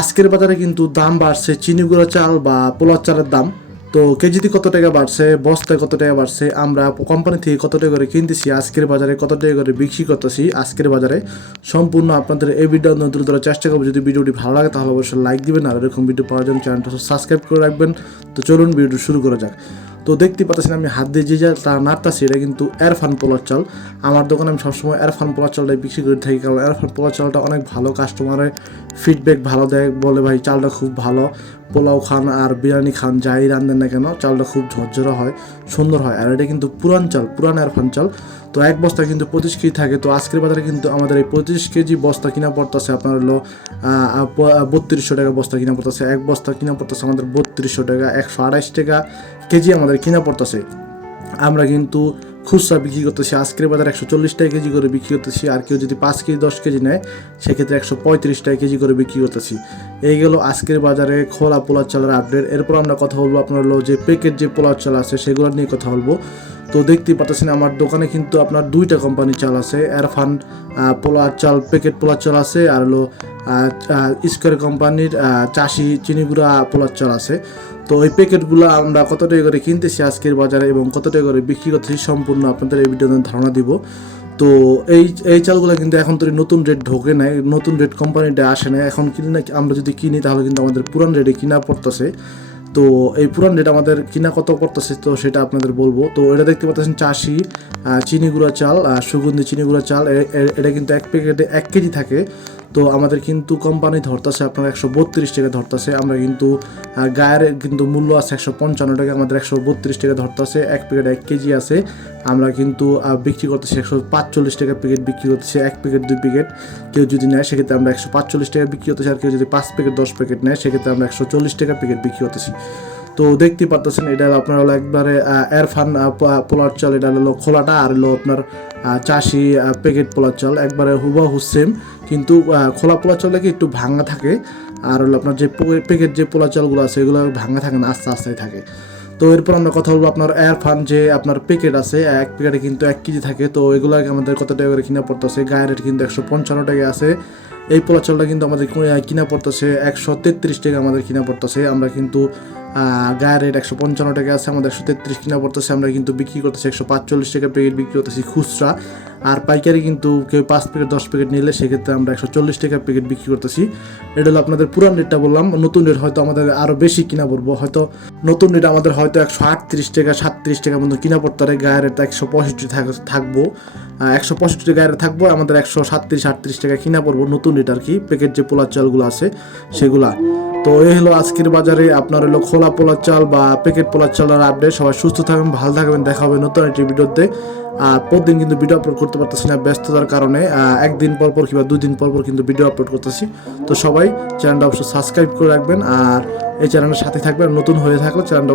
আজকের বাজারে কিন্তু দাম বাড়ছে চিনি গুঁড়া চাল বা পোলার চালের দাম। তো কেজিতে কত টাকা বাড়ছে, বস্তায় কত টাকা বাড়ছে, আমরা কোম্পানি থেকে কত টাকা করে কিনতেছি, আজকের বাজারে কত টাকা করে বিক্রি করতেছি আজকের বাজারে, সম্পূর্ণ আপনাদের এই ভিডিও নতুন ধরার চেষ্টা করব, যদি ভিডিওটি ভালো লাগে তাহলে অবশ্যই লাইক দিবেন, আর এরকম ভিডিও পাওয়ার জন্য চ্যানেলটা সাবস্ক্রাইব করে রাখবেন। তো চলুন ভিডিও শুরু করা যাক। তো দেখতে পাচ্ছেন আমি হাত দিয়ে যে যা নাড়তাছি, এটা কিন্তু এরফান পোলার চাল। আমার দোকানে আমি সবসময় এরফান পোলার চালটাই বিক্রি করে থাকি, কারণ এরফান পোলার চালটা অনেক ভালো কাস্টমারের ফিডব্যাক ভালো দেয় বলে ভাই, চালটা খুব ভালো। পোলাও খান আর বিরিয়ানি খান, যাই রান্ধেন না কেন, চালটা খুব ঝরঝরা হয়, সুন্দর হয়। আর এটা কিন্তু পুরান চাল, পুরান এরফান চাল। তো এক বস্তা কিন্তু পঁচিশ কেজি থাকে। তো আজকের বাজারে কিন্তু আমাদের এই পঁচিশ কেজি বস্তা কিনা পড়তেছে আপনার হলো বত্রিশশো টাকা বস্তা কিনা পড়তেছে। এক বস্তা কিনা পড়তেছে আমাদের বত্রিশশো টাকা। একশো আড়াইশ টাকা কেজি আমাদের কিনা পড়তেছে। আমরা কিন্তু খুচরা বিক্রি করতেছি, আজকের বাজার একশো চল্লিশ টাকা কেজি করে বিক্রি করতেছি, আর কেউ যদি পাঁচ কেজি, দশ কেজি নেয়, সেক্ষেত্রে একশো পঁয়ত্রিশ টাকা কেজি করে বিক্রি করতেছি। এই গেল আজকের বাজারে খোলা পোলার চালের আপডেট এরপর আমরা কথা বলব আপনার হলো যে প্যাকেট যে পোলার চাল আছে, সেগুলো নিয়ে কথা বলব। তো দেখতেই পাচ্ছেন আমার দোকানে কিন্তু আপনার দুইটা কোম্পানির চাল আছে এরফান পোলার চাল প্যাকেট পোলার চাল আছে, আর হলো স্কোয়ার কোম্পানির চাষি চিনিগুড়া পোলার চাল আছে। তো ওই প্যাকেটগুলো আমরা কত টাকা করে কিনতেছি আজকের বাজারে এবং কত টাকা করে বিক্রি করতেছি সম্পূর্ণ আপনাদের এই ভিডিওতে ধারণা দিব। তো এই এই চালগুলো কিন্তু এখন তো নতুন রেট ঢোকে নাই, নতুন রেট কোম্পানিটা আসে না এখন কিনে, আমরা যদি কিনি তাহলে কিন্তু আমাদের পুরান রেটে কিনা পড়তেছে। তো এই পুরান যেটা আমাদের কিনা কত করতেছে, তো সেটা আপনাদের বলব। তো এটা দেখতে পাচ্ছেন চাষি চিনি গুঁড়া চাল সুগন্ধি চিনি গুঁড়া চাল এটা কিন্তু এক প্যাকেটে এক কেজি থাকে। তো আমাদের কিন্তু কোম্পানি ধরতেছে, আপনার একশো বত্রিশ টাকা ধরতেছে। আমরা কিন্তু গায়ের কিন্তু মূল্য আছে একশো পঞ্চান্ন টাকা, আমাদের একশো বত্রিশ টাকা ধরতেছে। এক প্যাকেট এক কেজি আছে। আমরা কিন্তু বিক্রি করতেছি একশো পাঁচচল্লিশ টাকা প্যাকেট বিক্রি করতেছি এক প্যাকেট দুই প্যাকেট কেউ যদি নেয়, সেক্ষেত্রে আমরা একশো পাঁচচল্লিশ টাকা বিক্রি করতেছি। আর কেউ যদি পাঁচ প্যাকেট দশ প্যাকেট নেয়, সেক্ষেত্রে আমরা একশো চল্লিশ টাকা প্যাকেট বিক্রি করতেছি। তো দেখতে পারতেছেন, এটা আপনার হলো একবারে এয়ারফান পোলার চাল। এটা হলো খোলাটা আর হলো আপনার চাষি প্যাকেট পোলার চাল। একবারে হুবাহু সেম কিন্তু খোলা পোলার চালটা কি একটু ভাঙা থাকে? আর হলো আপনার যে প্যাকেট যে পোলার চালগুলো আছে, এগুলো ভাঙা থাকে না, আস্তে আস্তে থাকে। তো এরপর আমরা কথা বলব আপনার এয়ারফান যে আপনার প্যাকেট আছে, এক প্যাকেটে কিন্তু এক কেজি থাকে। তো এগুলো আমাদের কত টাকা করে কিনা পড়তেছে? গায়ের রেট কিন্তু একশো পঞ্চান্ন টাকা আছে। এই পোলা চালটা কিন্তু আমাদের কিনা পড়তেছে একশো তেত্রিশ টাকা আমাদের কিনা পড়তেছে। আমরা কিন্তু গায়ের রেট একশো পঞ্চান্ন টাকা আছে, আমাদের একশো তেত্রিশ কিনা পড়তেছে। আমরা কিন্তু বিক্রি করতেছি একশো পাঁচচল্লিশ টাকা প্যাকেট বিক্রি করতেছি খুচরা। আর পাইকারি কিন্তু কেউ পাঁচ প্যাকেট দশ প্যাকেট নিলে সেক্ষেত্রে আমরা একশো চল্লিশ টাকা প্যাকেট বিক্রি করতেছি। এটা হলো আপনাদের পুরান রেটটা বললাম, নতুন রেট হয়তো আমাদের আরও বেশি কিনা পড়ব হয়তো নতুন রেট আমাদের হয়তো একশো আটত্রিশ টাকা, সাতত্রিশ টাকা মতো কিনা পড়তে পারে, গায়ের রেট একশো পঁয়ষট্টি থাক- থাকব। একশো পঁয়ষট্টি গায়ের থাকব, আমাদের একশো সাতত্রিশ আটত্রিশ টাকা কিনা পড়ব নতুন রেট আর কি প্যাকেট যে পোলার চালগুলো আছে, সেগুলা। তো এই হলো আজকের বাজারে। আপনার হলো খোলা পোলার চাল বা প্যাকেট পোলার চালের আপডেট সবাই সুস্থ থাকবেন, ভালো থাকবেন। দেখা হবে নতুন একটি ভিডিওতে। আর প্রতিদিন কিন্তু ভিডিও আপলোড করতে পারতেছি না ব্যস্ততার কারণে। একদিন পর পর কিংবা দুই দিন পর পর কিন্তু ভিডিও আপলোড করতেছি। তো সবাই চ্যানেলটা অবশ্যই সাবস্ক্রাইব করে রাখবেন। আর এই চ্যানেলের সাথে থাকবেন। নতুন হয়ে থাকলে চ্যানেলটা